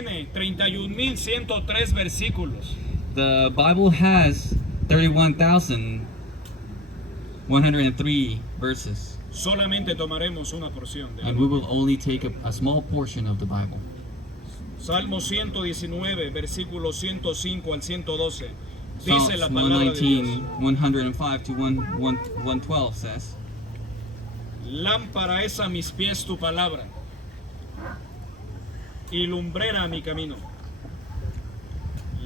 Tiene 31.103 versículos. The Bible has 31,103 verses, Solamente tomaremos una porción de and we will only take a small portion of the Bible. Salmo 119, versículos 105 al 112. Dice la Psalms palabra de Dios: 119, 105 to 112 says, Lámpara es a mis pies tu palabra y lumbrera a mi camino.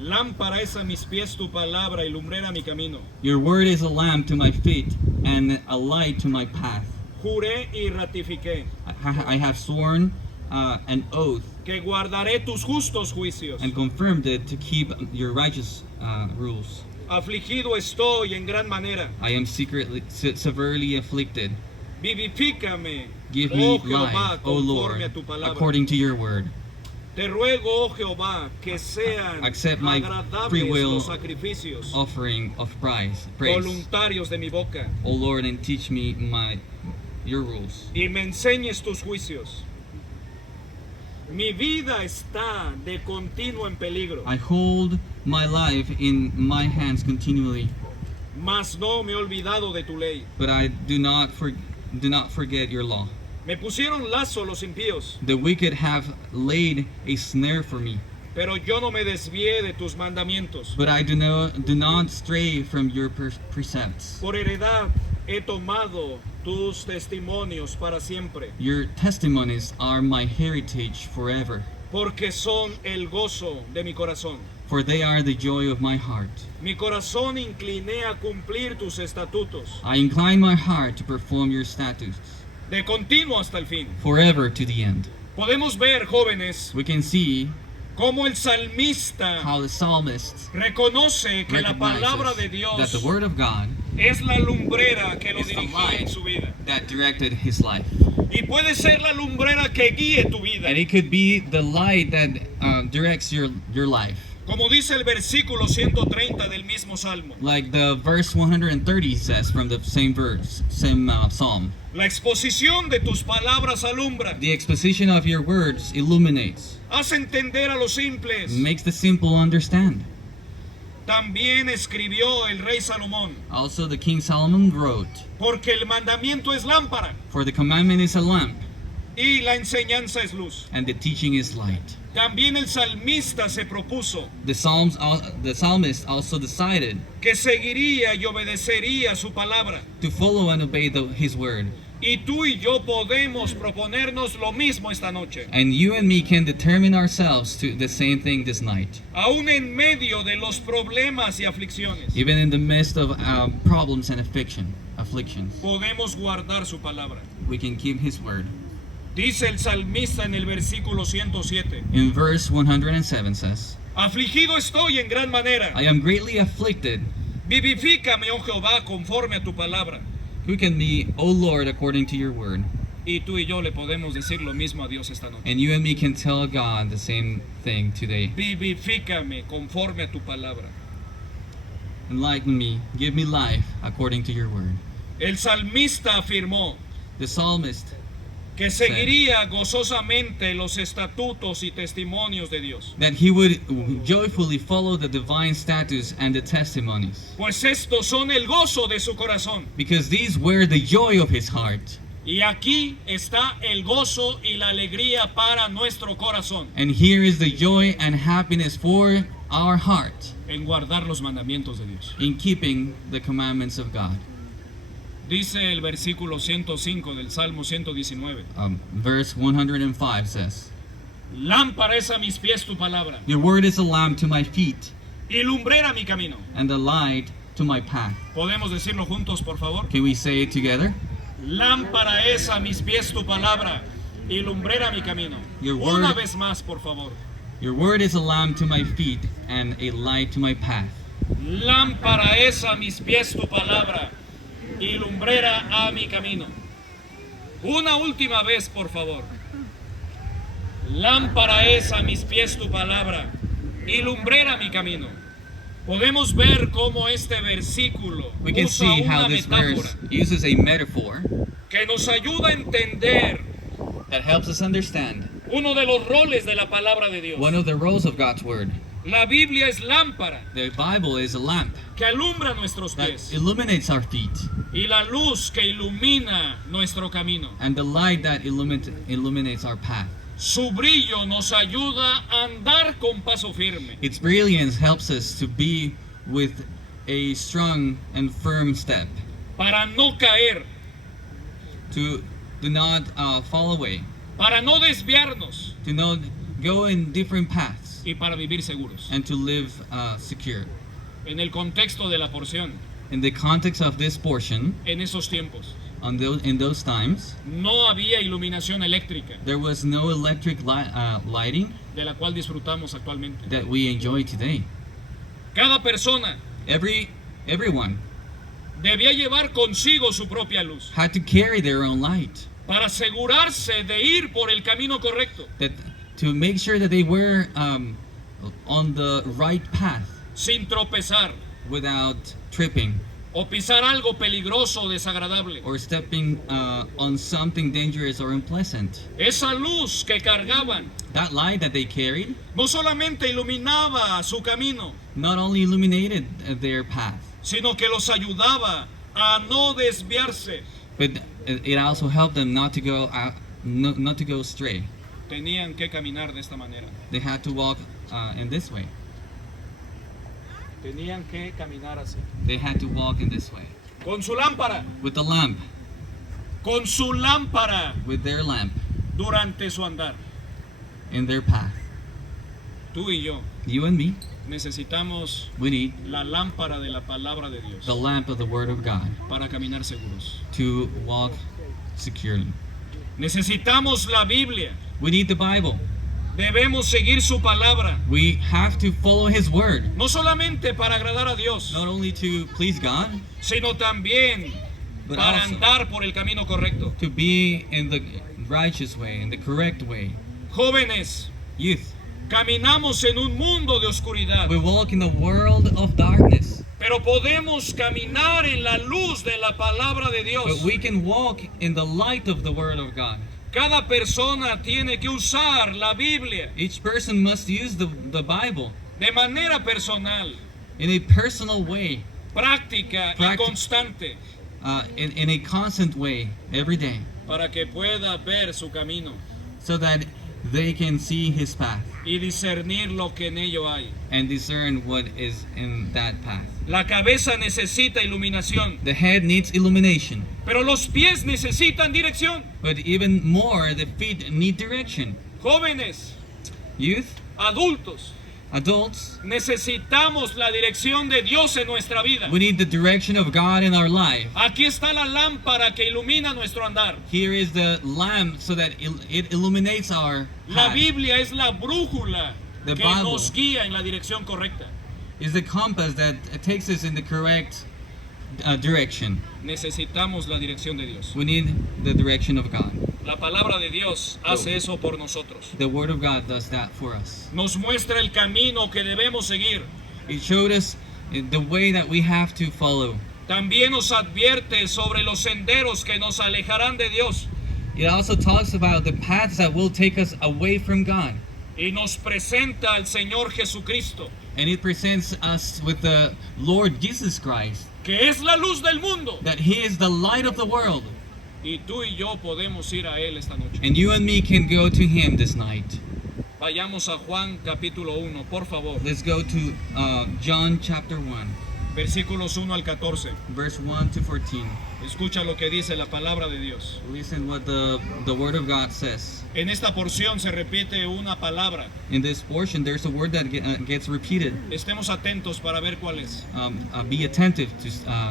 Lámpara es a mis pies tu palabra y lumbrera a mi camino. Your word is a lamp to my feet and a light to my path. Juré y ratifiqué I have sworn an oath que guardaré tus justos juicios. and confirmed it to keep your righteous rules. Afligido estoy en gran manera. I am severely afflicted. Vivifícame, Give me oh Jehová, life, O conforme a Lord, tu palabra. according to your word. Te ruego, oh Jehová, que sean Accept my free agradables will los sacrificios offering of praise. voluntarios de mi boca, O Lord, and teach me your rules. y me enseñes tus juicios. Mi vida está de continuo en peligro, I hold my life in my hands continually, mas no me he olvidado de tu ley. but I do not forget your law. Me pusieron lazo los impíos, The wicked have laid a snare for me, pero yo no me desvié de tus mandamientos. but I do not stray from your precepts. Por heredad he tomado tus testimonios para siempre, Your testimonies are my heritage forever, porque son el gozo de mi corazón. for they are the joy of my heart. Mi corazón incliné a cumplir tus estatutos, I incline my heart to perform your statutes, de continuo hasta el fin. forever to the end. Podemos ver, jóvenes, We can see cómo el salmista how the psalmist reconoce que la palabra de recognizes Dios that the word of God es la lumbrera que lo is the dirigía en light su vida. that directed his life. Y puede ser la lumbrera que guíe tu vida. And it could be the light that directs your life. Como dice el versículo 130 del mismo Salmo. Like the verse 130 says from the same psalm. La exposición de tus palabras alumbra. The exposition of your words illuminates, Haz entender a los simples. makes the simple understand. También escribió el rey Salomón. Also the King Solomon wrote, Porque el mandamiento es lámpara for the commandment is a lamp, y la enseñanza es luz. and the teaching is light. También el salmista se propuso The psalmist also decided que seguiría y obedecería su palabra. to follow and obey his word. Y tú y yo podemos proponernos lo mismo esta noche. And you and me can determine ourselves to the same thing this night. Aún en medio de los problemas y aflicciones, Even in the midst of problems and afflictions, podemos guardar su palabra. we can keep his word. Dice el salmista en el versículo 107. In verse 107 says, Afligido estoy en gran manera. I am greatly afflicted. Vivifícame, oh Jehová, conforme a tu palabra. Quicken me, O Lord, according to your word. Y tú y yo le podemos decir lo mismo a Dios esta noche. And you and me can tell God the same thing today. Vivifícame conforme a tu palabra. Enlighten me, give me life according to your word. El salmista afirmó The psalmist que seguiría gozosamente los estatutos y testimonios de Dios. that he would joyfully follow the divine statutes and the testimonies, Pues estos son el gozo de su corazón. because these were the joy of his heart. Y aquí está el gozo y la alegría para nuestro corazón, And here is the joy and happiness for our heart en guardar los mandamientos de Dios. in keeping the commandments of God. Dice el versículo 105 del Salmo 119. Verse 105 says, Lámpara es a mis pies tu palabra your word is a lamp to my feet y lumbrera mi camino. and a light to my path. ¿Podemos decirlo juntos, por favor? Can we say it together? Lámpara es a mis pies tu palabra y lumbrera mi camino. Your Una word- vez más, por favor. Your word is a lamp to my feet and a light to my path. Lámpara es a mis pies tu palabra y lumbrera a mi camino. Una última vez, por favor. Lámpara es a mis pies tu palabra y lumbrera mi camino. Podemos ver cómo este versículo We can usa see una how this metáfora verse uses a metaphor que nos ayuda a entender that helps us understand Uno de los roles de la palabra de Dios. One of the roles of God's word. La Biblia es lámpara The Bible is a lamp que alumbra nuestros that pies illuminates our feet, y la luz que ilumina nuestro camino. and the light that illuminates our path. Su brillo nos ayuda a andar con paso firme. Its brilliance helps us to be with a strong and firm step, Para no caer, to do not fall away, para no desviarnos to not go in different paths, y para vivir seguros. and to live secure. En el contexto de la porción, In the context of this portion, en esos tiempos, in those times, no había iluminación eléctrica there was no electric lighting de la cual disfrutamos actualmente. that we enjoy today. Cada persona Everyone debía llevar consigo su propia luz had to carry their own light, para asegurarse de ir por el camino correcto, that to make sure that they were on the right path sin tropezar without tripping o pisar algo peligroso o desagradable. or stepping on something dangerous or unpleasant. Esa luz que cargaban That light that they carried no solamente iluminaba su camino, not only illuminated their path, sino que los ayudaba a no desviarse. but it also helped them not to go not to go astray. Tenían que caminar de esta manera. They had to walk in this way. Tenían que caminar así. They had to walk in this way Con su lámpara, with the lamp, con su lámpara with their lamp durante su andar. in their path. Tú y yo You and me, necesitamos we need la lámpara de la palabra de Dios the lamp of the Word of God para caminar seguros. to walk securely. Necesitamos la Biblia. We need the Bible. Debemos seguir su palabra, We have to follow His Word, no solamente para agradar a Dios, not only to please God, sino también but para also andar por el camino correcto. to be in the righteous way, in the correct way. Jóvenes, Youth, caminamos en un mundo de oscuridad, we walk in a world of darkness, pero podemos caminar en la luz de la palabra de Dios. but we can walk in the light of the Word of God. Cada persona tiene que usar la Biblia Each person must use the Bible de manera personal, in a personal way, práctica y constante, in a constant way, every day, para que pueda ver su camino so that they can see His path y discernir lo que en ello hay. and discern what is in that path. La cabeza necesita iluminación, The head needs illumination, pero los pies necesitan dirección. but even more, the feet need direction. Jóvenes, Youth, adultos, adults, necesitamos la dirección de Dios en nuestra vida. we need the direction of God in our life. Aquí está la lámpara que ilumina nuestro andar. Here is the lamp so that it illuminates our La path. Biblia es la brújula The que Bible nos guía en la dirección correcta. is the compass that takes us in the correct direction. Necesitamos la dirección de Dios. We need the direction of God. La palabra de Dios hace eso por nosotros. The Word of God does that for us. Nos muestra el camino que debemos seguir. It showed us the way that we have to follow. También nos advierte sobre los senderos que nos alejarán de Dios It also talks about the paths that will take us away from God. y nos presenta al Señor Jesucristo, And it presents us with the Lord Jesus Christ, que es la luz del mundo. that He is the light of the world. Y tú y yo podemos ir a Él esta noche. And you and me can go to Him this night. Vayamos a Juan capítulo 1, por favor. Let's go to John chapter 1, Versículos 1 al 14. verse 1 to 14. Escucha lo que dice la palabra de Dios. Listen what the Word of God says. En esta porción se repite una palabra. In this portion, there's a word that gets repeated. Estemos atentos para ver cuál es. Be attentive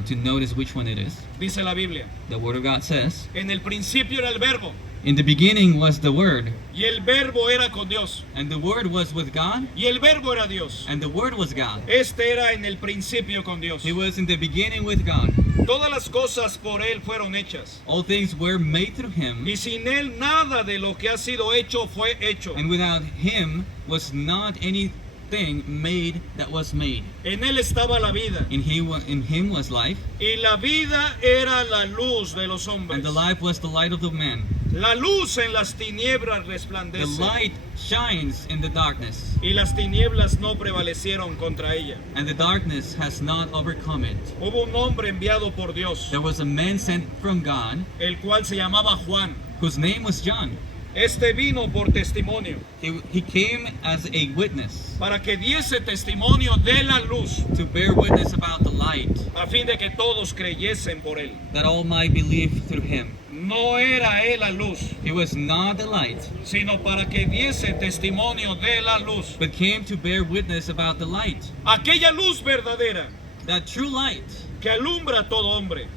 to notice which one it is. Dice la Biblia: The Word of God says, en el principio era el verbo, in the beginning was the Word, y el verbo era con Dios, and the Word was with God, y el verbo era Dios. and the Word was God. Este era en el principio con Dios. He was in the beginning with God. Todas las cosas por Él fueron hechas, All things were made through Him, y sin Él nada de lo que ha sido hecho fue hecho. and without Him was not anything made that was made. En Él estaba la vida, In Him was life, y la vida era la luz de los hombres. and the life was the light of the man. La luz en las tinieblas The resplandece light shines in the darkness, y las tinieblas no prevalecieron contra ella. and the darkness has not overcome it. Hubo un hombre enviado por Dios, There was a man sent from God el cual se llamaba Juan. whose name was John. Este vino por testimonio, He came as a witness para que diese testimonio de la luz, to bear witness about the light, a fin de que todos creyesen por él. that all might believe through him. No era él la luz, He was not the light, sino para que diese testimonio de la luz. but came to bear witness about the light. Aquella luz verdadera That true light, que alumbra a todo hombre,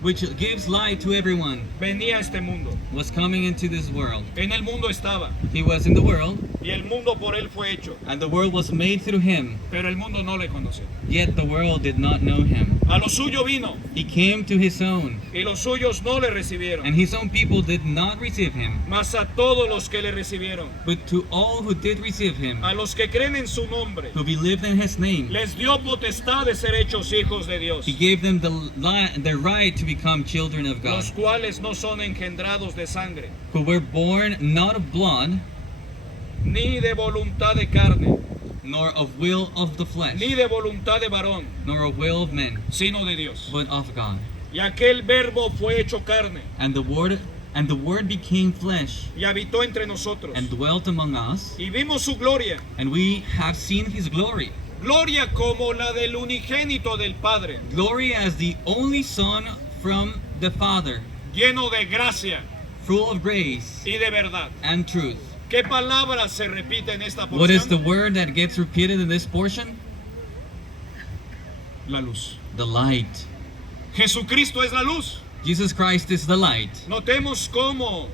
which gives light to everyone, venía a este mundo. was coming into this world. En el mundo estaba, He was in the world, y el mundo por él fue hecho, and the world was made through him, pero el mundo no le conoció. yet the world did not know him. A lo suyo vino, He came to his own, y los suyos no le recibieron. and his own people did not receive him. Mas a todos los que le recibieron, But to all who did receive him, a los que creen en su nombre, who believed in his name, les dio potestad de ser hechos hijos de Dios, he gave them the right to become children of God, los cuales no son engendrados de sangre, who were born not of blood, ni de voluntad de carne, nor of will of the flesh, ni de voluntad de varón, nor of will of men, sino de Dios. but of God. Y aquel verbo fue hecho carne, And the word became flesh y habitó entre nosotros, and dwelt among us, y vimos su gloria, and we have seen his glory. gloria como la del unigénito del Padre, Glory as the only Son from the Father, lleno de gracia full of grace y de verdad. and truth. ¿Qué palabra se repite en esta What is the porción? word that gets repeated in this portion? La luz. The light. Jesucristo es la luz. Jesus Christ is the light. Notemos cómo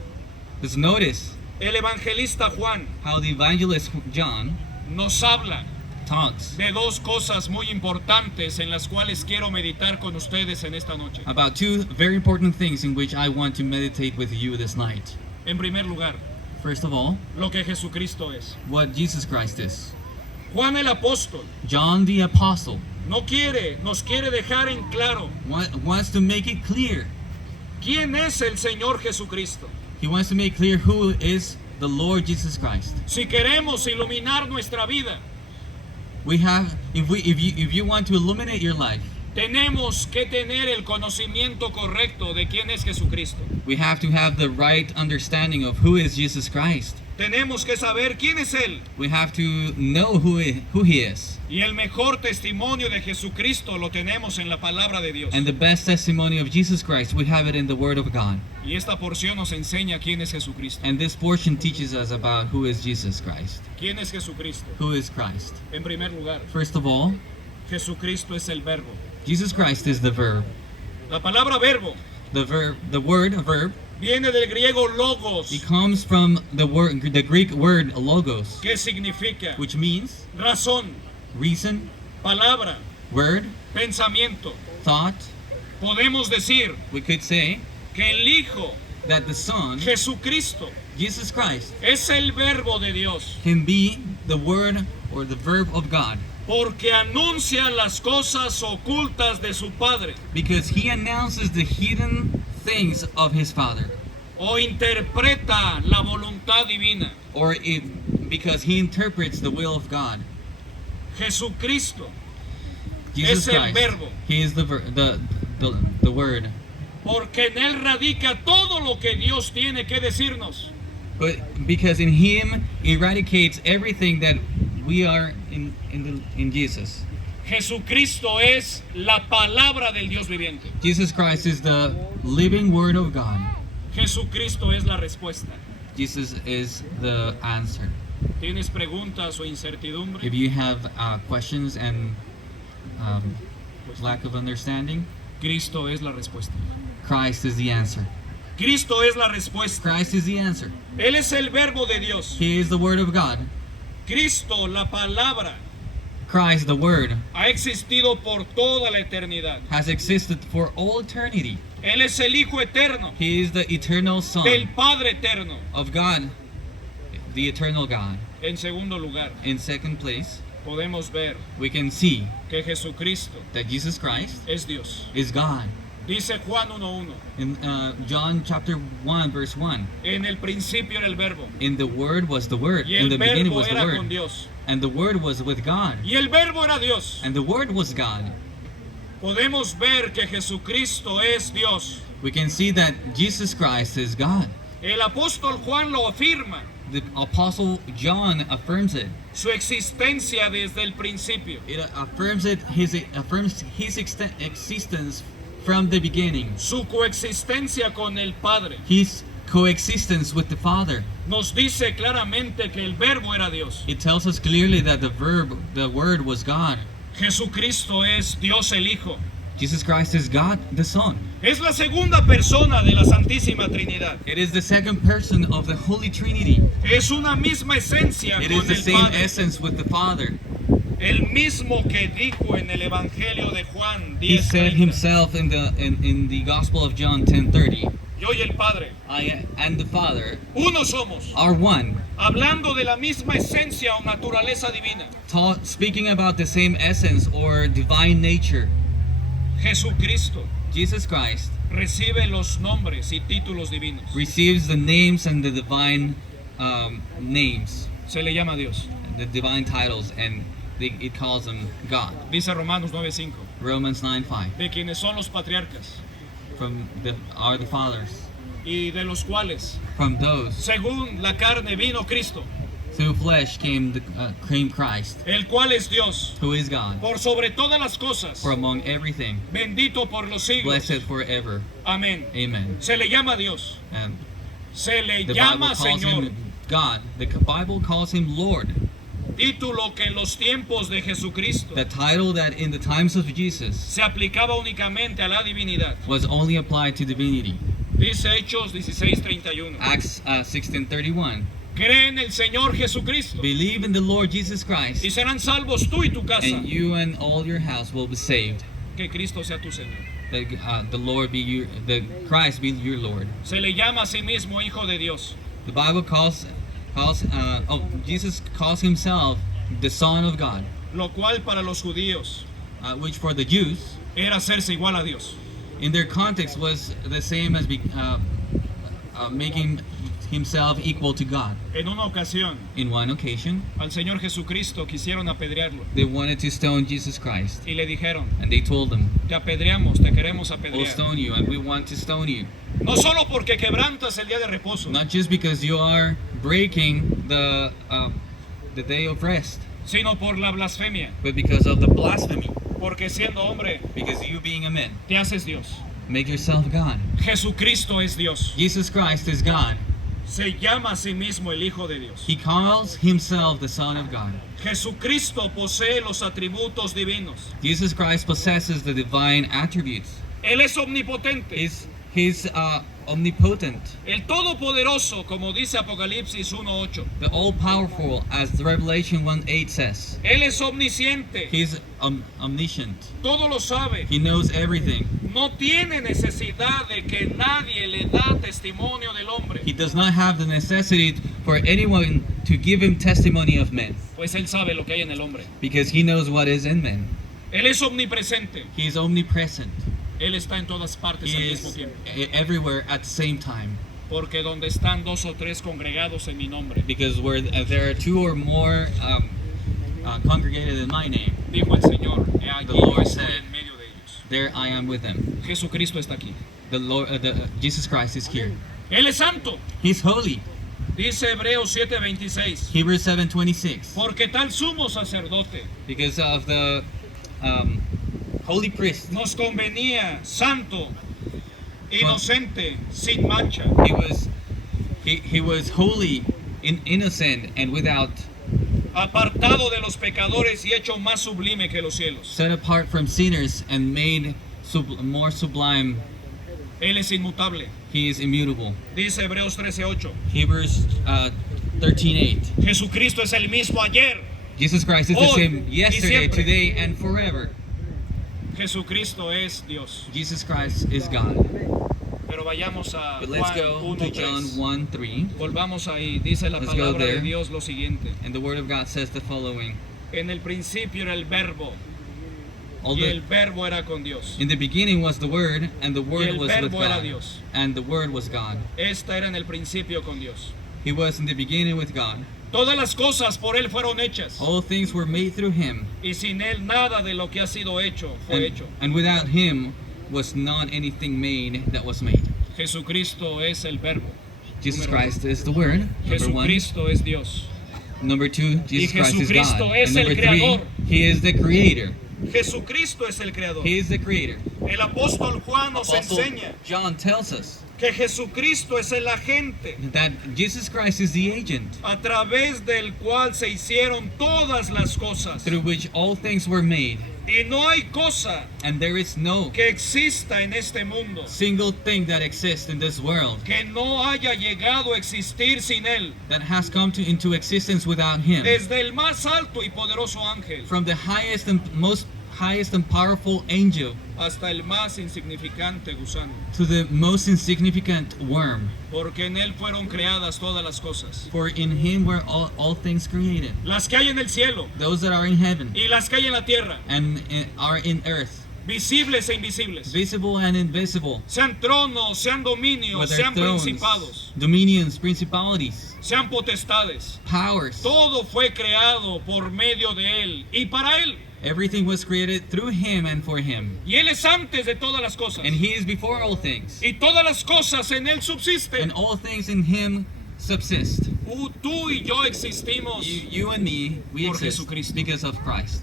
Let's notice el evangelista Juan how the evangelist John nos habla talks de dos cosas muy importantes en las cuales quiero meditar con ustedes en esta noche. about two very important things in which I want to meditate with you this night. En primer lugar, First of all, lo que Jesucristo es. what Jesus Christ is. Juan el apóstol John the apostle nos quiere dejar en claro wants to make it clear. quién es el Señor Jesucristo. He wants to make clear who is the Lord Jesus Christ. Si queremos iluminar nuestra vida, We have, if you want to illuminate your life, tenemos que tener el conocimiento correcto de quién es Jesucristo. we have to have the right understanding of who is Jesus Christ. Tenemos que saber quién es Él. We have to know who he is. Y el mejor testimonio de Jesucristo lo tenemos en la palabra de Dios. And the best testimony of Jesus Christ, we have it in the Word of God. Y esta porción nos enseña quién es Jesucristo. And this portion teaches us about who is Jesus Christ. ¿Quién es Jesucristo? Who is Christ? En primer lugar, First of all, Jesucristo es el verbo. Jesus Christ is the verb. La palabra verbo The word verb, viene del griego logos, it comes from the Greek word logos, que significa which means razón, reason, palabra, word, pensamiento. thought. Podemos decir We could say que el Hijo, that the Son, Jesucristo, Jesus Christ, es el verbo de Dios, can be the word or the verb of God, porque anuncia las cosas ocultas de su Padre, because he announces the hidden things of his Father, o interpreta la voluntad divina. because he interprets the will of God. Jesucristo Jesus es el Christ, verbo, he is the word, porque en Él radica todo lo que Dios tiene que decirnos. but because in him eradicates everything that we are in Jesus. Jesucristo es la palabra del Dios viviente. Jesus Christ is the living word of God. Jesucristo es la respuesta. Jesus is the answer. ¿Tienes preguntas o incertidumbre? If you have questions and lack of understanding, Cristo es la respuesta. Christ is the answer. Cristo es la respuesta. Christ is the answer. Él es el verbo de Dios. He is the word of God. Cristo, la palabra, Christ, the word, ha existido por toda la eternidad. has existed for all eternity. Él es el Hijo eterno He is the eternal del Son Padre eterno. of God, the eternal God. En segundo lugar, In second place, podemos ver we can see que Jesucristo that Jesus Christ es Dios. is God. Dice Juan 1:1. In John chapter 1, verse 1. En el principio era el verbo. In the Word was the Word. Y In el the beginning verbo was the era con Word. Dios. And the Word was with God. Y el verbo era Dios. And the Word was God. Podemos ver que Jesucristo es Dios. We can see that Jesus Christ is God. El apóstol Juan lo afirma. The Apostle John affirms it. Su existencia desde el principio. It affirms his existence from the beginning. Su coexistencia con el Padre. His coexistence with the Father. Nos dice claramente que el verbo era Dios. It tells us clearly that the Word was God. Jesucristo es Dios el Hijo. Jesus Christ is God the Son. Es la segunda persona de la Santísima Trinidad. It is the second person of the Holy Trinity. Es una misma esencia It is con the el same Padre. essence with the Father. El mismo que dijo en el Evangelio de Juan He said 10:30. himself in the Gospel of John 10:30, Yo y el Padre, I and the Father uno somos. are one. Hablando de la misma esencia o naturaleza divina. Speaking about the same essence or divine nature. Jesucristo Jesus Christ recibe los nombres y títulos divinos. receives the names and the divine names, Se le llama Dios. the divine titles, and it calls him God. Dice Romanos 9:5. Romans 9:5. De quienes son los patriarcas Are the fathers, y de los cuales, from those según la carne, vino Cristo, through flesh came Christ, el cual es Dios, who is God, por sobre todas las cosas, for among everything, bendito por los siglos. blessed forever. Amén. Amen. Se le llama Dios. And Se le the Bible llama calls Señor. him God. The Bible calls him Lord. Título que en los tiempos de Jesucristo The title that in the times of Jesus se aplicaba únicamente a la divinidad. was only applied to divinity. Dice Hechos 16:31. Acts 16:31. Cree en el Señor Jesucristo Believe in the Lord Jesus Christ, y serán salvos tú y tu casa. and you and all your house will be saved. Que Cristo sea tu Señor. The Lord be the Christ be your Lord. Se le llama a sí mismo Hijo de Dios. The Bible Jesus calls himself the Son of God, Lo cual para los judíos which for the Jews, era hacerse igual a Dios. in their context, was the same as making himself equal to God. En una ocasión, In one occasion, al Señor Jesucristo quisieron apedrearlo they wanted to stone Jesus Christ, y le dijeron, and they told him, te apedreamos, te queremos "We'll apedrear. stone you, and we want to stone you, No solo porque quebrantas el día de reposo, not just because you are breaking the day of rest, sino por la blasfemia, but because of the blasphemy, porque siendo hombre because you being a man, te haces Dios. make yourself God. Jesucristo es Dios. Jesus Christ is God. Se llama a sí mismo el Hijo de Dios. He calls himself the Son of God. Jesucristo posee los atributos divinos. Jesus Christ possesses the divine attributes. Él es omnipotente, He's omnipotent, el todopoderoso, como dice Apocalipsis 1:8. the all-powerful, as the Revelation 1:8 says. Él es omnisciente, He's omniscient. todo lo sabe. He knows everything. No tiene necesidad de que nadie le da testimonio del hombre, He does not have the necessity for anyone to give him testimony of men, pues él sabe lo que hay en el hombre. because he knows what is in men. Él es omnipresente, He is omnipresent. él está en todas partes al He mismo is tiempo. everywhere at the same time. Porque donde están dos o tres congregados en mi nombre, Because where there are two or more congregated in my name, dijo el Señor, he allí The Lord estoy said, en medio de ellos. there I am with them. Jesucristo está aquí. The Lord, Jesus Christ is here. Él es santo, He's holy. dice Hebreos 7:26. Hebrews 7:26. Porque tal sumo sacerdote Because of the holy priest, nos convenía santo, inocente, sin mancha, he was holy, innocent, and without, apartado de los pecadores y hecho más sublime que los cielos. set apart from sinners, and made more sublime. Él es inmutable, He is immutable. dice Hebreos 13:8. Hebrews 13:8. Jesucristo es el mismo ayer. Jesus Christ is the Hoy same y yesterday, siempre. today, and forever. Jesucristo es Dios. Jesus Christ is God. Pero vayamos a But let's Juan go to John 1:3. 1:3. Volvamos ahí, dice la Let's go palabra de there. Dios lo siguiente. And the Word of God says the following. En el principio era el verbo, All y the, el verbo era con Dios. in the beginning was the Word, and the Word el was with verbo era God. Dios. And the Word was God. Esta era en el principio con Dios. He was in the beginning with God. Todas las cosas por él fueron hechas. All things were made through Him. Y sin él nada de lo que ha sido hecho fue hecho. And without Him was not anything made that was made. Jesucristo es el verbo. Jesus Número Christ is the Word. Number one. Jesucristo es Dios. Number two, Jesus Christ is Jesucristo God. es And el number three, creador. He is the Creator. Jesucristo es el creador. He is the Creator. El apóstol Juan nos Apostle enseña John tells us que Jesucristo es el agente that Jesus Christ is the agent a través del cual se hicieron todas las cosas. through which all things were made. Y no hay cosa And there is no que exista en este mundo single thing that exists in this world que no haya llegado a existir sin él. that has come into existence without Him. Desde el más alto y poderoso ángel From the highest and powerful angel hasta el más insignificante gusano. to the most insignificant worm. Porque en él fueron creadas todas las cosas. For in Him were all things created. Las que hay en el cielo Those that are in heaven y las que hay en la tierra. and are in earth, Visibles e invisibles. visible and invisible, Sean tronos, sean dominios, whether sean thrones, principados, dominions, principalities, sean potestades. powers. Todo fue creado por medio de él y para él. Everything was created through Him and for Him. Y él es antes de todas las cosas. And He is before all things. Y todas las cosas en él And subsisten. all things in Him subsist. Tú y yo existimos. You and me, we Por exist Jesucristo. because of Christ.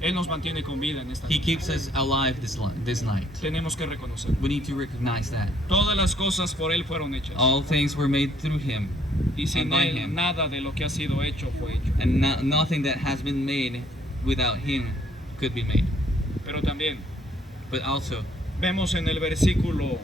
Él nos mantiene con vida en esta He noche. keeps us alive this night. Tenemos que reconocer. We need to recognize that. Todas las cosas por él fueron hechas. All things were made through Him. Y sin and by él him. nada de lo que ha sido hecho fue hecho. And nothing that has been made without Him could be made. Pero también But also, vemos en el versículo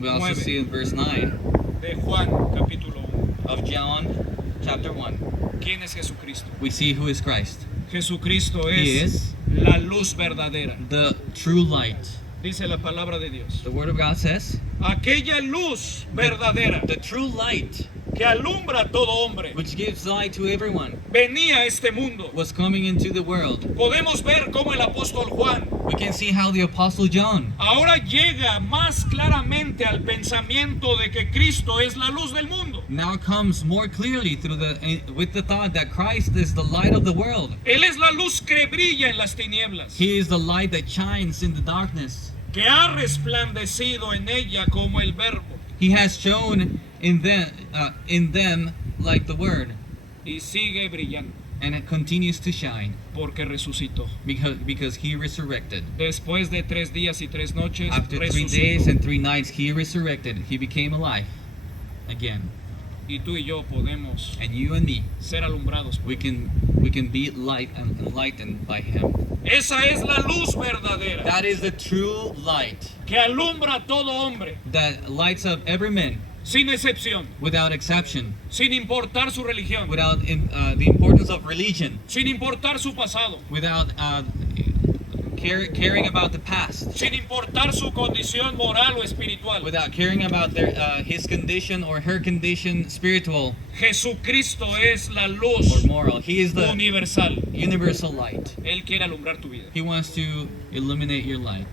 we also 9 see in verse 9 de Juan capítulo 1. of John chapter 1, ¿Quién es Jesucristo? we see who is Christ. Jesucristo He es is la luz verdadera. the true light. Dice la palabra de Dios. The Word of God says, Aquella luz verdadera the true light que alumbra a todo hombre which gives light to everyone venía a este mundo. was coming into the world. Podemos ver cómo el apóstol Juan We can see how the Apostle John ahora llega más claramente al pensamiento de que Cristo es la luz del mundo. now comes more clearly with the thought that Christ is the light of the world. Él es la luz que brilla en las tinieblas, He is the light that shines in the darkness. que ha resplandecido en ella como el verbo He has shone in them like the Word, y sigue brillando and it continues to shine porque resucitó. because He resurrected. Después de 3 días y 3 noches, After 3 resucitó. days and 3 nights, He resurrected. He became alive again. Y tú y yo podemos And you and me, ser alumbrados. we can be light and enlightened by Him. Esa es la luz verdadera That is the true light que alumbra a todo hombre, that lights up every man sin excepción, without exception, sin importar su religión, without the importance of religion, sin importar su pasado, without caring about the past, sin importar su condición moral o espiritual. without caring about his condition or her condition, spiritual Jesucristo es la or luz moral. He is the universal. universal light. Él quiere alumbrar tu vida. He wants to illuminate your life.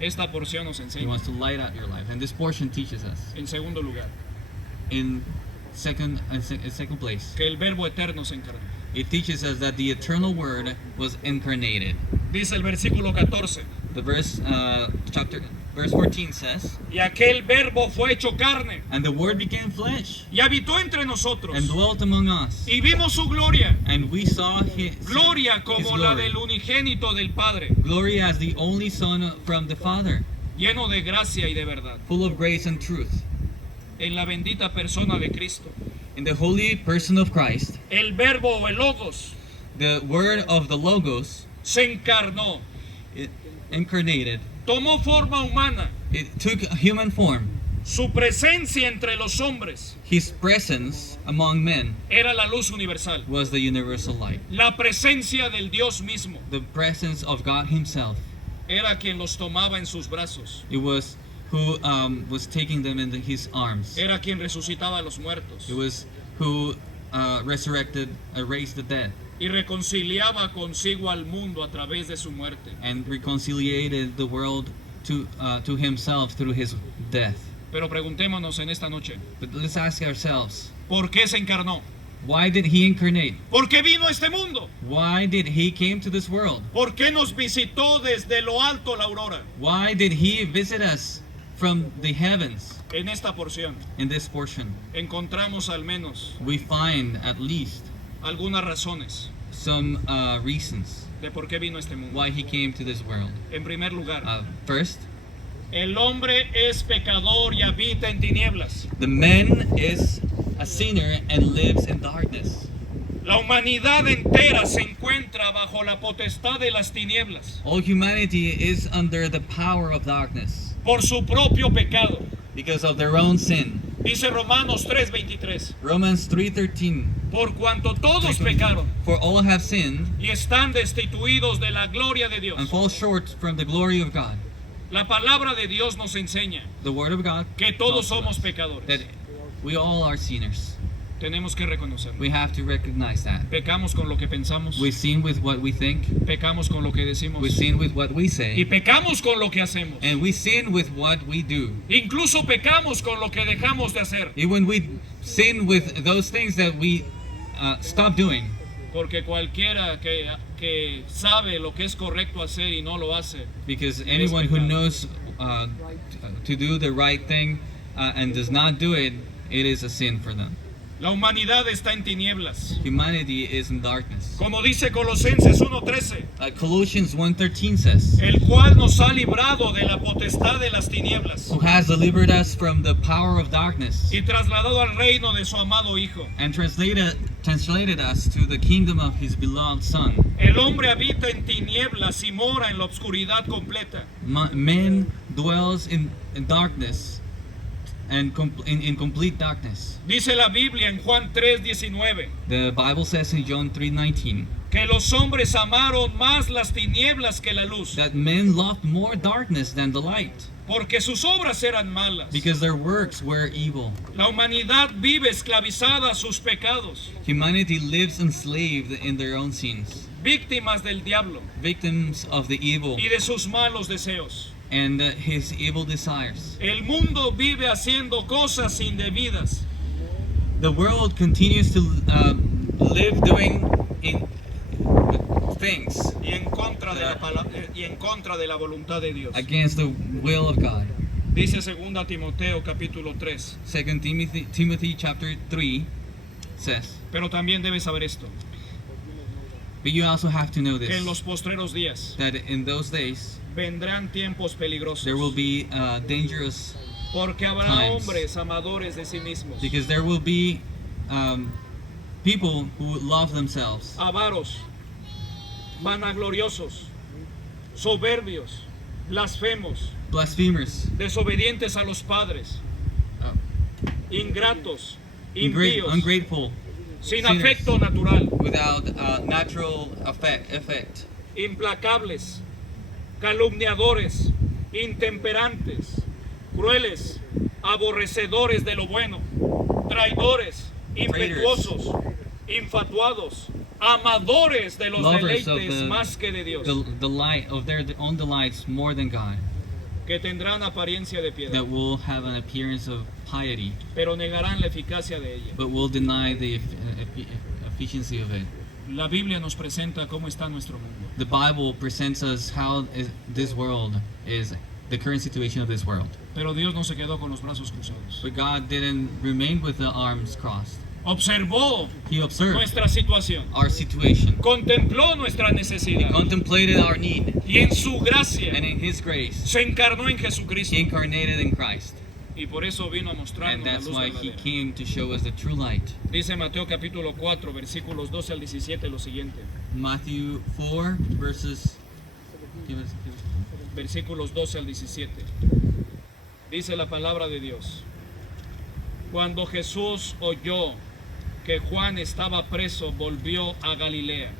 Esta porción nos He enseña, wants to light up your life. And this portion teaches us en segundo lugar, in second place. que el verbo eterno se encarnó. It teaches us that the eternal word was incarnated. Dice el versículo 14, The verse 14 says, y aquel verbo fue hecho carne and the word became flesh y habitó entre nosotros and dwelt among us, y vimos su gloria, and we saw his gloria como la del unigénito del Padre, glory as the only Son from the Father, lleno de gracia y de verdad, full of grace and truth. en la bendita persona de Cristo. In the holy person of Christ, El verbo o el logos the word of the Logos, se encarnó, it incarnated. tomó forma humana, It took a human form. su presencia entre los hombres His presence among men era la luz universal, was the universal light. la presencia del Dios mismo, The presence of God Himself. era quien los tomaba en sus brazos, It was who was taking them in His arms. era quien resucitaba a los muertos, It was who raised the dead. y reconciliaba consigo al mundo a través de su muerte. and reconciliated the world to himself through his death. Pero preguntémonos en esta noche, But let's ask ourselves, ¿por qué se encarnó? why did he incarnate? ¿Por qué vino a este mundo? Why did he came to this world? ¿Por qué nos visitó desde lo alto la aurora? Why did he visit us from the heavens? En esta porción In this portion, encontramos al menos we find at least algunas razones some reasons de por qué vino a este mundo. why he came to this world. En primer lugar, First, el hombre es pecador y habita en tinieblas. the man is a sinner and lives in darkness. La humanidad entera se encuentra bajo la potestad de las tinieblas All humanity is under the power of darkness por su propio pecado. because of their own sin. Dice Romanos 3:23, Romans 3:13. por cuanto todos pecaron For all have sinned y están destituidos de la gloria de and Dios. fall short from the glory of God. La palabra de Dios nos enseña The word of God que todos tells us somos pecadores. that we all are sinners. Tenemos que reconocerlo. We have to recognize that. Pecamos con lo que pensamos, We sin with what we think. pecamos con lo que decimos We sin with what we y say. pecamos con lo que hacemos. And we sin with what we do. Incluso pecamos con lo que dejamos de hacer, Even we sin with those things that we stop doing. porque cualquiera que sabe lo que es correcto hacer y no lo hace, Because anyone who knows to do the right thing and does not do it, it is a sin for them. la humanidad está en tinieblas. Humanity is in darkness. Como dice Colosenses 1:13, Colossians 1:13 says, el cual nos ha librado de la potestad de las tinieblas who has delivered us from the power of darkness y trasladado al reino de su amado Hijo. and translated us to the kingdom of his beloved Son. El hombre habita en tinieblas y mora en la oscuridad completa. Man dwells in darkness and in complete darkness. Dice la Biblia en Juan 3:19 The Bible says in John 3:19 que los hombres amaron más las tinieblas que la luz, that men loved more darkness than the light porque sus obras eran malas. because their works were evil. La humanidad vive esclavizada a sus pecados, Humanity lives enslaved in their own sins, víctimas del diablo victims of the evil y de sus malos deseos. and his evil desires. El mundo vive haciendo cosas indebidas The world continues to live doing things y en contra de la voluntad de Dios. against the will of God. Dice 2 Timoteo capítulo 3. 2 Timothy chapter 3 says, Pero también debes saber esto, but you also have to know que en los this, postreros días that in those days vendrán tiempos peligrosos, there will be dangerous, porque habrá times. hombres amadores de sí mismos, because there will be people who love themselves, avaros, vanagloriosos, soberbios, blasfemos, blasphemers, desobedientes a los padres, uh, ingratos, impíos, ungrateful, sin sinners. afecto natural, without natural effect, implacables, calumniadores, intemperantes, crueles, aborrecedores de lo bueno, traidores, impetuosos, infatuados, amadores de los lovers of deleites más que de Dios, the light of their own delights more than God, que tendrán apariencia de piedad, that will have an appearance of piety, pero negarán la eficacia de ella. but will deny the efficiency of it. La Biblia nos presenta cómo está nuestro mundo. The Bible presents us how this world is, the current situation of this world. Pero Dios no se quedó con los brazos cruzados. But God didn't remain with the arms crossed. Observó He observed nuestra situación, our situation. contempló nuestra He necesidad contemplated our need, y en su gracia and in His grace, se encarnó en He Jesucristo, incarnated in Christ. y por eso vino a And mostrarnos la that's luz why He verdadera. came to show us the true light. Dice Mateo capítulo 4 versículos 12 al 17 lo siguiente. Matthew 4 verses. Versículos 12 al 17. Dice la palabra de Dios: Cuando Jesús oyó que Juan estaba preso, volvió a Galilea.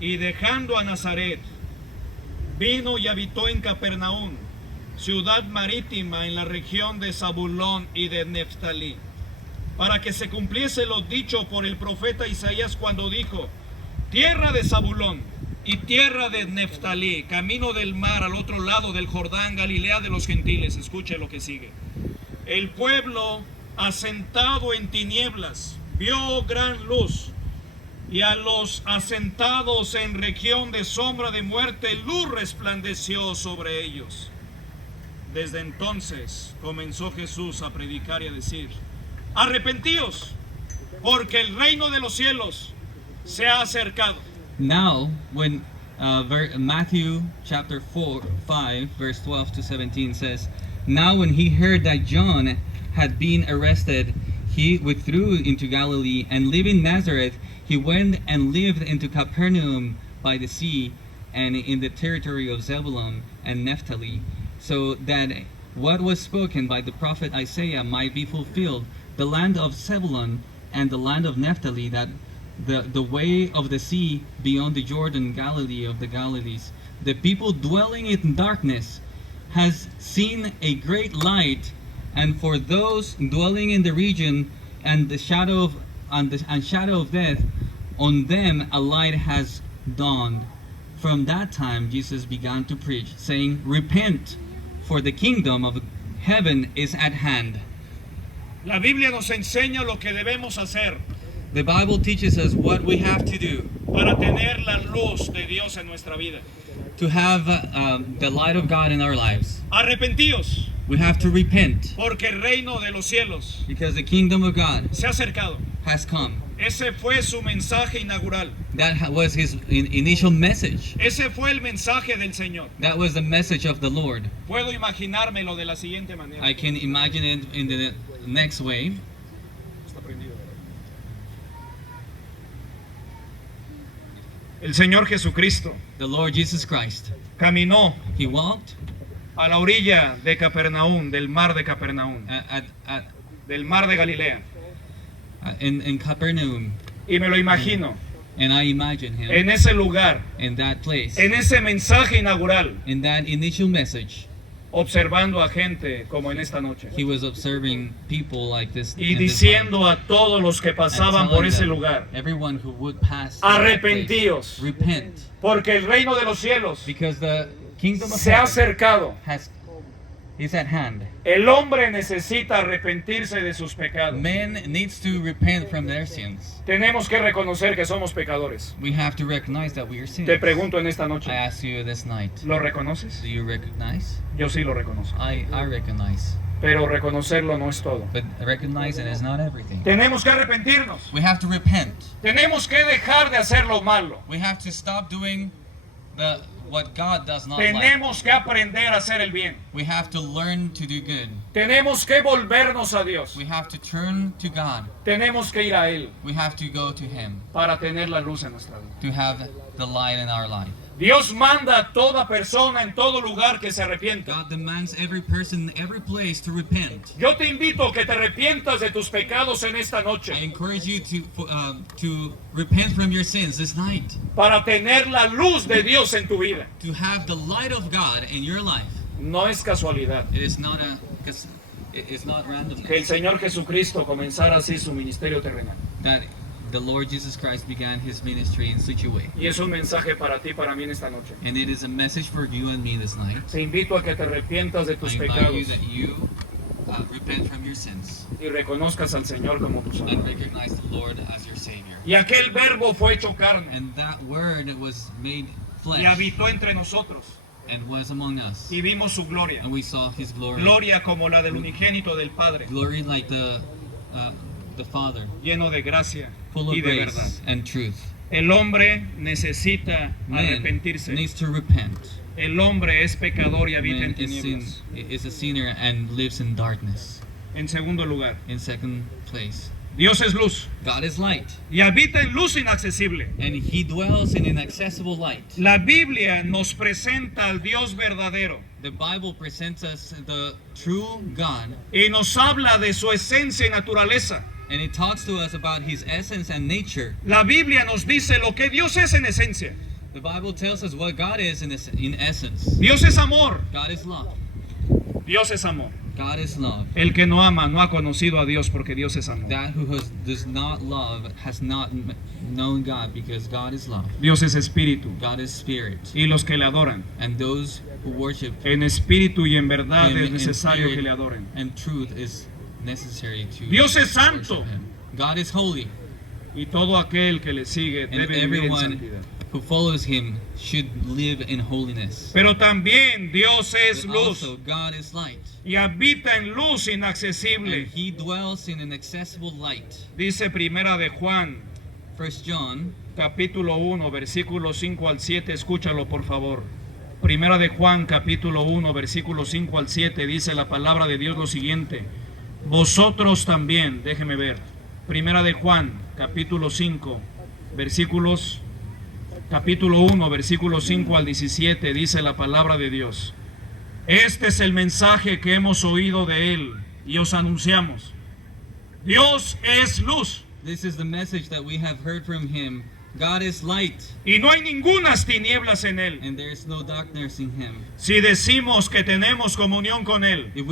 Y dejando a Nazaret, vino y habitó en Capernaum, ciudad marítima en la región de Zabulón y de Neftalí, para que se cumpliese lo dicho por el profeta Isaías cuando dijo: tierra de Zabulón y tierra de Neftalí, camino del mar al otro lado del Jordán, Galilea de los gentiles. Escuche lo que sigue. El pueblo asentado en tinieblas vio gran luz, y a los asentados en región de sombra de muerte, luz resplandeció sobre ellos. Desde entonces comenzó Jesús a predicar y a decir: arrepentíos, porque el reino de los cielos se ha acercado. Now, when Matthew chapter 5, verse 12 to 17 says, now when he heard that John had been arrested, he withdrew into Galilee, and leaving Nazareth, he went and lived into Capernaum by the sea, and in the territory of Zebulun and Naphtali, so that what was spoken by the prophet Isaiah might be fulfilled, the land of Zebulun and the land of Naphtali, that the way of the sea beyond the Jordan, Galilee of the Galilees. The people dwelling in darkness has seen a great light, and for those dwelling in the region and the shadow of death, on them a light has dawned. From that time Jesus began to preach, saying, repent, for the kingdom of heaven is at hand. La Biblia nos enseña lo que debemos hacer The Bible teaches us what we have to do para tener la luz de Dios en nuestra vida. to have the light of God in our lives. Arrepentíos, We have to repent porque el reino de los cielos because the kingdom of God se ha acercado. has come. Ese fue su mensaje inaugural. That was his initial message. Ese fue el mensaje del Señor. That was the message of the Lord. Puedo imaginármelo de la siguiente manera. I can imagine it in the next way. Está prendido, ¿verdad? El Señor Jesucristo The Lord Jesus Christ, caminó he walked a la orilla de Capernaum, del mar de Capernaum, del mar de Galilea. In Capernaum, Y me lo imagino and I imagine him en ese lugar, in that place, en ese mensaje inaugural, in that initial message. observando a gente como en esta noche. He was observing people like this Y in this time, diciendo a todos los que and pasaban telling por ese them, lugar: everyone who would pass that place, arrepentíos, repent, porque el reino de los cielos because the kingdom of se ha heaven acercado. is at hand. El hombre necesita arrepentirse de sus pecados. Man needs to repent from their sins. Tenemos que reconocer que somos pecadores. We have to recognize that we are sinners. Te pregunto en esta noche, I ask you this night, ¿lo reconoces? do you recognize? Yo sí lo reconozco. I recognize. Pero reconocerlo no es todo. But recognizing is not everything. Tenemos que arrepentirnos. We have to repent. Tenemos que dejar de hacer lo malo. We have to stop doing what God does not like. Tenemos que aprender a hacer el bien. We have to learn to do good. Tenemos que volvernos a Dios. We have to turn to God. Tenemos que ir a Él We have to go to Him para tener la luz en nuestra vida. to have the light in our life. Dios manda a toda persona en todo lugar que se arrepienta. God demands every person, every place to repent. Yo te invito a que te arrepientas de tus pecados en esta noche I encourage you to repent from your sins this night, para tener la luz de Dios en tu vida. to have the light of God in your life. No es casualidad It's not randomness que el Señor Jesucristo comenzara así su ministerio terrenal. that the Lord Jesus Christ began His ministry in such a way. Y es un mensaje para ti, para mí en esta noche. And it is a message for you and me this night. Te invito a que te arrepientas de I tus invite you pecados that you repent from your sins y reconozcas al Señor como tu and Salvador. recognize the Lord as your Savior. Y aquel verbo fue hecho carne And that word was made y flesh habitó entre nosotros and was among us. y vimos su gloria. And we saw His glory. Gloria como la del unigénito del Padre, Glory like the Father, lleno de gracia full of y de verdad. grace and truth. El hombre necesita Man arrepentirse. needs to repent. El hombre es pecador y habita en Man tinieblas. is a sinner and lives in darkness. En segundo lugar, In second place, Dios es luz God is light, y habita en luz inaccesible. and He dwells in inaccessible light. La Biblia nos presenta al Dios verdadero The Bible presents us the true God, y nos habla de su esencia y naturaleza. and it talks to us about His essence and nature. La Biblia nos dice lo que Dios es en esencia. The Bible tells us what God is in essence. Dios es amor. God is love. Dios es amor. God is love. El que no ama no ha conocido a Dios porque Dios es amor. That who does not love has not known God, because God is love. Dios es espíritu. God is spirit. Y los que le adoran And those who worship en espíritu y en verdad Him es in necesario spirit que le adoren. and truth is necessary to Dios es santo. worship Him. God is holy, Y todo aquel que le sigue and debe vivir en everyone santidad. who follows Him should live in holiness. Pero también Dios es But luz also, God is light, y habita en luz and inaccesible. He dwells in an accessible light. Dice Primera de Juan, 1 John capítulo 1, versículos 5 al 7, escúchalo por favor. Primera de Juan, capítulo 1, versículos 5 al 7, dice la palabra de Dios lo siguiente: vosotros también, déjeme ver. Primera de Juan, capítulo 5, capítulo 1, versículos 5 al 17, dice la palabra de Dios: este es el mensaje que hemos oído de él y os anunciamos. Dios es luz This is the message that we have heard from Him. God is light, y no hay ningunas tinieblas en él. and there is no darkness in Him. Si decimos que tenemos comunión con él If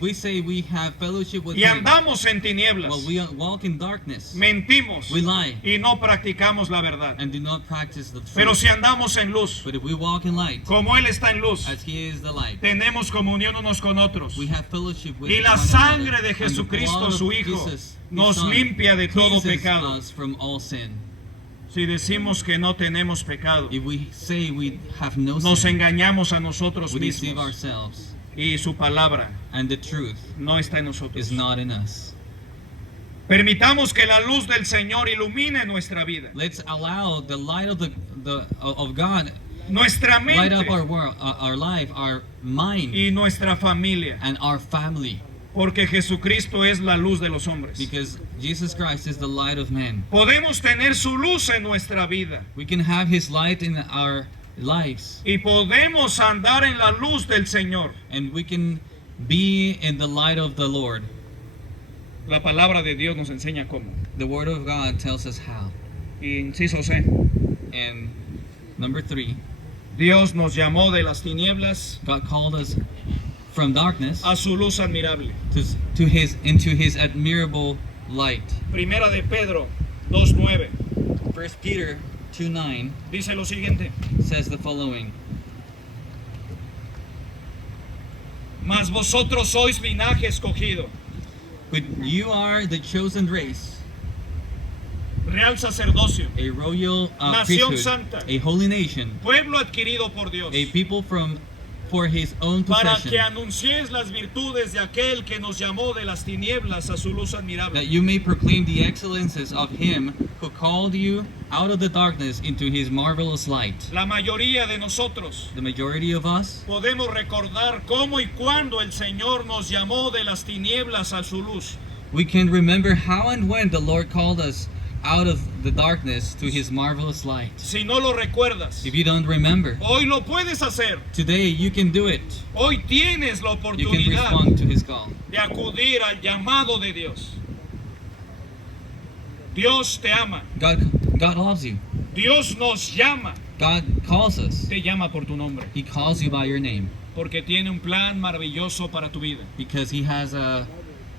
we say we have fellowship with y Him, andamos en tinieblas, well, we walk in darkness, mentimos we lie, y no practicamos la verdad. and do not practice the Pero truth. si andamos en luz, But if we walk in light, como él está en luz, as He is the light, tenemos comunión unos con otros. we have fellowship with Y la one sangre another. de And the Jesucristo, blood of su Hijo, Jesus, His nos Son, limpia de todo cleanses pecado. us from all sin. Si decimos que no tenemos pecado, If we say we have no nos sin, engañamos a nosotros we deceive mismos ourselves, y su palabra and the truth no está en nosotros. is not in us. Permitamos que la luz del Señor ilumine nuestra vida, Let's allow the light of of God nuestra light up mente our world, our life, our mind, y nuestra familia, and our family, porque Jesucristo es la luz de los hombres. because Jesus Christ is the light of men. Podemos tener su luz en nuestra vida We can have His light in our lives, y podemos andar en la luz del Señor. and we can be in the light of the Lord. La palabra de Dios nos enseña cómo. The Word of God tells us how. Y inciso C, And number 3, Dios nos llamó de las tinieblas God called us from darkness a su luz admirable. into His admirable light. Primera de Pedro 2:9 1 Peter 2:9 dice lo siguiente: says the following: mas vosotros sois linaje escogido, But you are the chosen race, real sacerdocio, a royal Nación priesthood, santa. a holy nation, pueblo adquirido por Dios, a people for His own para possession, que anunciéis las virtudes de aquel que nos llamó de las tinieblas a su luz that admirable. you may proclaim the excellences of Him who called you out of the darkness into His marvelous light. La mayoría de nosotros The majority of us podemos recordar cómo y cuándo el Señor nos llamó de las tinieblas a su luz. we can remember how and when the Lord called us out of the darkness to His marvelous light. Si no lo recuerdas, If you don't remember, hoy lo puedes hacer. today you can do it. Hoy tienes la You can oportunidad respond to His call. de acudir al llamado de Dios. Dios te ama. God loves you. Dios nos llama. God calls us. Te llama por tu nombre. He calls you by your name Porque tiene un plan maravilloso para tu vida. because He has a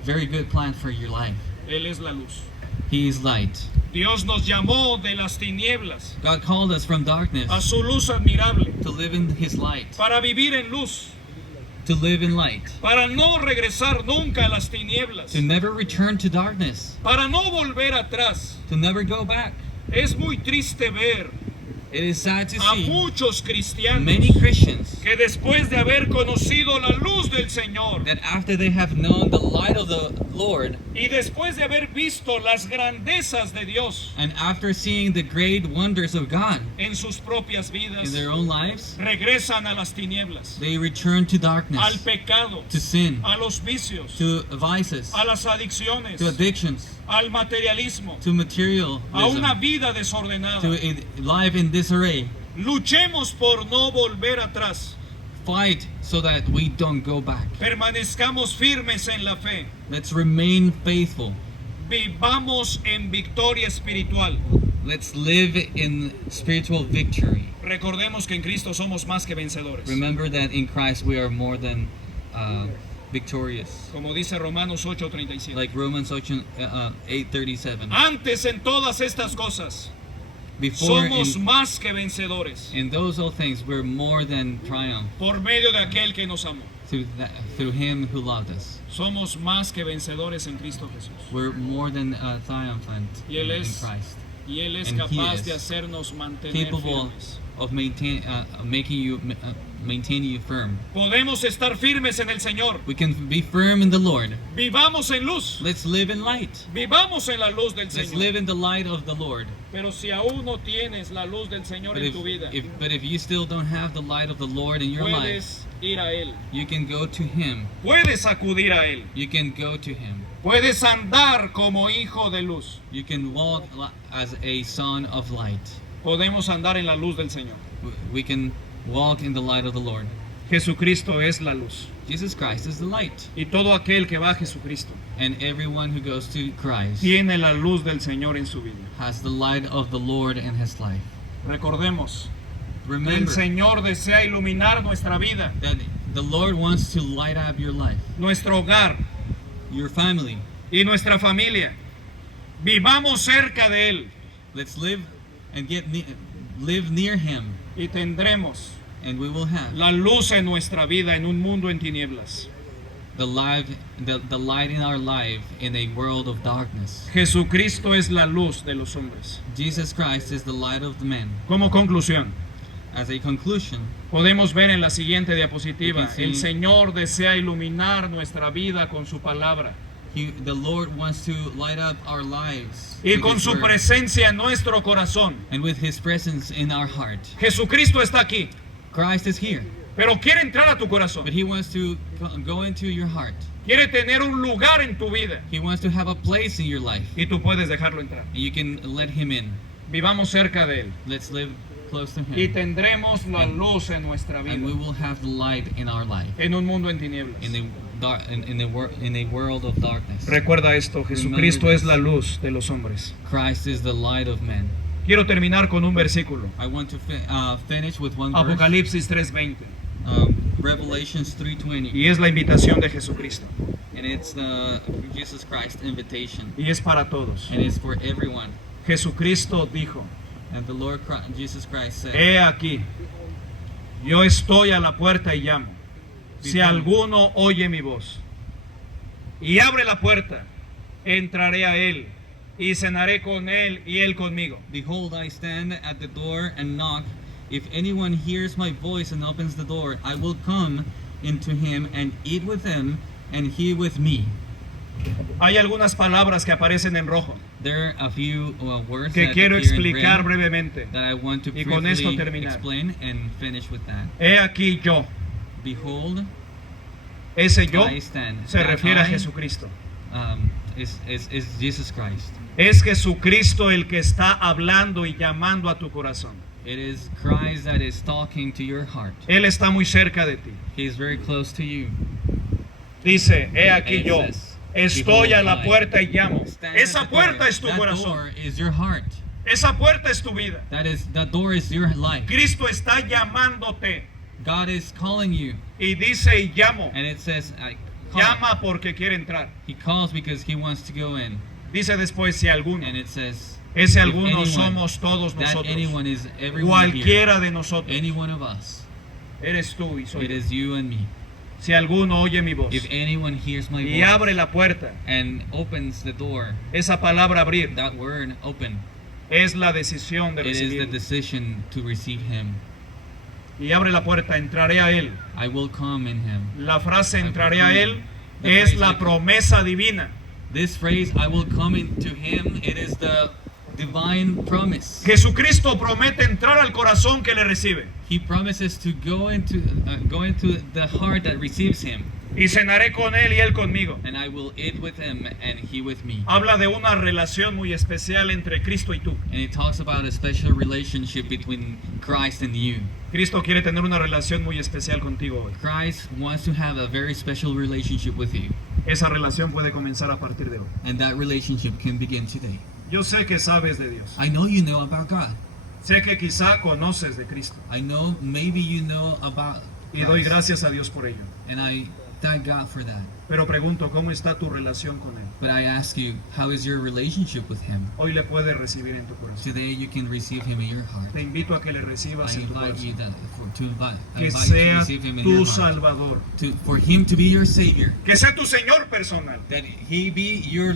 very good plan for your life. Él es la luz. He is light. Dios nos llamó de las tinieblas God called us from darkness a su luz admirable. to live in His light, Para vivir en luz. to live in light, Para no regresar nunca a las tinieblas. to never return to darkness, Para no volver atrás. to never go back. Es muy triste ver It is sad to a see muchos cristianos many Christians que después de haber conocido la luz del Señor that after they have known the light of the Lord, y después de haber visto las grandezas de Dios and after seeing the great wonders of God en sus propias in vidas, their own lives, regresan a las tinieblas, they return to al darkness, pecado, to sin, a los vicios, to vices, a las adicciones, to addictions, al materialismo, to a materialism, una vida desordenada. to a life in disarray. Luchemos por no volver atrás. Fight so that we don't go back. Permanezcamos firmes en la fe. Let's remain faithful. Vivamos en victoria espiritual. Let's live in spiritual victory. Recordemos que en Cristo somos más que vencedores. Remember that in Christ we are more than victorious. como dice Romanos 8:37. Like Romans 8:37. Antes en todas estas cosas Before somos más que vencedores in those all things we're more than triumph por medio de aquel que nos amó. through him who loved us. Somos más que vencedores en Cristo Jesús. We're more than triumphant Y Él in es Christ. Y Él es And he capaz is de hacernos mantener Capable firmes. of maintaining you firm. Podemos estar firmes en el Señor. We can be firm in the Lord. Vivamos en luz. Let's live in light. Vivamos en la luz del Let's Señor. live in the light of the Lord. Pero si aún no tienes la luz del Señor But en tu vida, if you still don't have the light of the Lord in your life, puedes ir a Él. you can go to him. Puedes acudir a Él. You can go to him. Puedes andar como hijo de luz. You can walk as a son of light. Podemos andar en la luz del Señor. We can walk in the light of the Lord. Jesucristo es la luz. Jesus Christ is the light. Y todo aquel que va a Jesucristo And everyone who goes to Christ tiene la luz del Señor en su vida. has the light of the Lord in his life. Recordemos que el Remember Señor desea iluminar nuestra vida, that the Lord wants to light up your life, nuestro hogar your family. y nuestra familia. Vivamos cerca de Él Let's live and live near him, y tendremos and we will have la luz en nuestra vida en un mundo en tinieblas. the light in our life in a world of darkness. Jesucristo es la luz de los hombres. Jesus Christ is the light of the man. Como conclusión, As a conclusion, podemos ver en la siguiente diapositiva, You can see- el Señor desea iluminar nuestra vida con su palabra the Lord wants to light up our lives y with con his su word, presencia en nuestro corazón. and with his presence in our heart. Jesucristo está aquí, Christ is here, pero quiere entrar a tu corazón. but he wants to go into your heart. Quiere tener un lugar en tu vida He wants to have a place in your life, y tú puedes dejarlo entrar. and you can let him in. Vivamos cerca de Él Let's live close to y him, tendremos la luz en nuestra and we vida will have the light in our life en un mundo en tinieblas. in a world of darkness. Recuerda esto, Jesucristo es la luz de los hombres. Christ is the light of men. Quiero terminar con un versículo. I want to finish with one verse, Apocalipsis 3:20. Revelations 3:20, Y es la invitación de Jesucristo. and it's the Jesus Christ invitation, Y es para todos. and it's for everyone. Jesucristo dijo, And the Lord Jesus Christ said, he aquí, yo estoy a la puerta y llamo. Si alguno oye mi voz y abre la puerta, entraré a él y cenaré con él y él conmigo. "Behold, I stand at the door and knock. If anyone hears my voice and opens the door, I will come into him and eat with him, and he with me." Hay algunas palabras que aparecen en rojo There are a few words que that quiero appear in explicar red brevemente. that I want to Y con esto briefly terminar. explain and finish with that. He aquí yo. Behold, Ese yo I stand. se That refiere a I, Jesucristo. is Jesus Christ. Es Jesucristo el que está hablando y llamando a tu corazón. It is Christ that is talking to your heart. Él está muy cerca de ti. He is very close to you. Dice, he aquí It yo. says, Estoy a la "Behold, I puerta y llamo. stand at Esa the puerta door." es tu That corazón. door is your heart. Esa puerta es tu vida. That door is your life. Cristo está llamándote. God is calling you, Y dice, y llamo. and it says, I call. Llama porque quiere entrar. He calls because he wants to go in, Dice después, si alguno. and it says, Ese if alguno anyone, somos todos that nosotros. anyone is everyone here, Cualquiera de nosotros. any one of us. Eres tú y soy It yo. is you and me. Si alguno oye mi voz If anyone hears my y voice abre la puerta, and opens the door, esa palabra abrir that word open, es la decisión de it is the recibir. decision to receive him. Y abre la puerta, entraré a él. I will come in him. La frase entraré a él The es phrase la I- promesa divina. This phrase, I will come into him, it is the divine promise. Jesucristo promete entrar al corazón que le recibe. He promises to go into the heart that receives him, Y cenaré con él y él conmigo. and I will eat with him and he with me. Habla de una relación muy especial entre Cristo y tú. And it talks about a special relationship between Christ and you. Cristo quiere tener una relación muy especial contigo hoy. Christ wants to have a very special relationship with you, Esa relación puede comenzar a partir de hoy. and that relationship can begin today. Yo sé que sabes de Dios. I know you know about God. Sé que quizá conoces de Cristo. I know maybe you know about Y doy Christ, gracias a Dios por ello. and I thank God for that. Pero pregunto, ¿cómo está tu relación con Él? But I ask you, how is your relationship with Him? Hoy le puedes recibir en tu corazón. Today you can receive Him in your heart. Te invito a que le recibas I en tu invite you corazón. I Que invite you to sea receive Him in tu your heart. Salvador. For Him to be your Savior. Que sea tu Señor personal. That He be your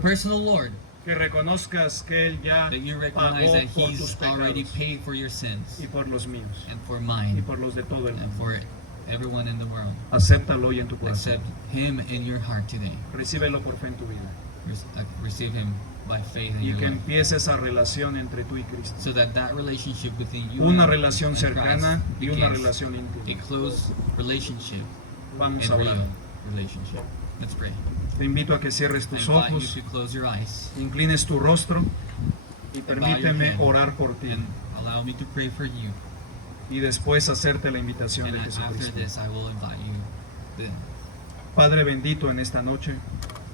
personal Lord. Que reconozcas que Él ya That you recognize pagó that por tus He's already pecados paid for your sins y por los míos and for y mine por los de todo el and mundo. for everyone in the world. Acéptalo hoy en tu corazón. Accept Him in your heart today. Recíbelo por fe en tu vida. Receive Him by faith in Y your que life. empiece esa relación entre tú y Cristo. So that relationship within you Una and relación Christ cercana y una begins relación a íntima. close relationship Vamos a and hablar. real relationship. Let's pray. Te invito a que cierres I tus invite you ojos, to close your eyes inclines tu rostro y permíteme hand. orar por ti and allow me to pray for you. y después hacerte la invitación And de after Jesucristo. this, I will invite you. The Padre bendito, en esta noche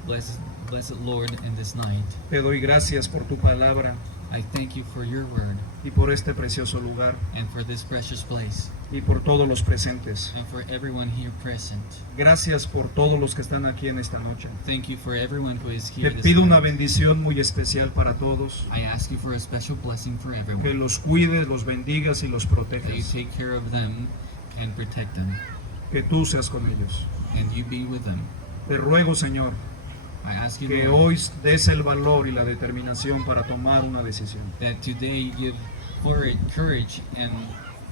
blessed Lord, in this night, te doy gracias por tu palabra I thank you for your word y por este precioso lugar and for this precious place y por todos los presentes. and for everyone here present. Gracias por todos los que están aquí en esta noche. Thank you for everyone who is Te here this pido una night. bendición muy especial para todos, I ask you for a special blessing for que everyone. los cuides, los bendigas y los That you protejas, take care of them and protect them, que tú seas con ellos. and you be with them. Te ruego, Señor, I ask you, que Lord, hoy des el valor y la determinación para tomar una decisión. that today you give courage and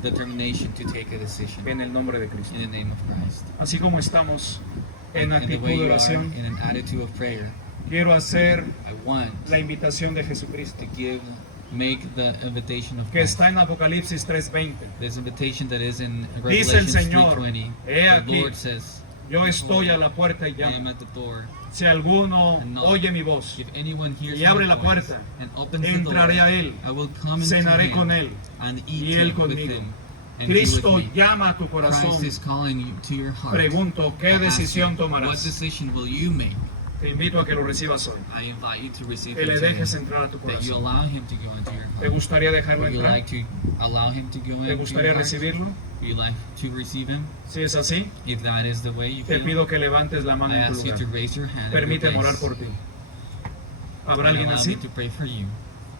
determination to take a decision En el nombre de Cristo. in the name of Christ. Así como estamos en And the actitud way de you are oración, in an attitude of prayer, quiero hacer I want la invitación de Jesucristo, to make the invitation of que Christ. está en Apocalipsis 3:20. This invitation that is in Dice el Revelation Señor, 3:20. he The aquí, Lord says, yo estoy a la puerta y I am llamo. at the door. Si alguno And knock. oye mi voz, If anyone hears y abre my la voice puerta, and opens the door, entraré a él, I will come into cenaré him con él and y eat él with conmigo. him and he Cristo with me. llama a tu Christ corazón. is calling you to your heart. Pregunto, ¿qué I ask you, decisión what tomarás? decision will you make? Te invito a que lo recibas hoy, I invite you to receive que him le today, dejes entrar a tu that you corazón. allow him to go into your ¿Te heart. gustaría dejarlo Would you entrar? like to allow him to go ¿Te into your gustaría heart? recibirlo? Would you like to receive him? Si es así, If that is the way you te feel, pido que levantes la mano I en tu ask you to lugar. raise your hand in your Permíteme orar place. por ti. ¿Habrá And alguien allow así? me to pray for you.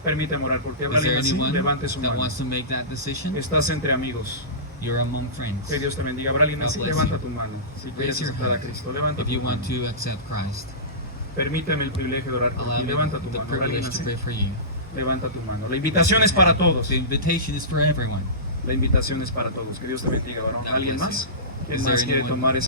Permíteme orar por ti. ¿Habrá Is there alguien así? anyone Levante su that mano. wants to make that decision? Estás entre amigos. You're among friends. Que Dios te bendiga. ¿Habrá alguien God así? bless Levanta you. tu mano. Si Raise quieres your aceptar a hand Cristo, levanta if tu you want mano. to accept Christ. Permíteme el privilegio de orar por Allow ti. me Levanta tu the mano. ¿Habrá alguien privilege to así? pray for you. Levanta tu mano. La invitación es para todos. The invitation is for everyone. La invitación es para todos. Que Dios te bendiga, varón. God ¿Alguien bless más? you. ¿Quién Is there más quiere anyone? tomar esa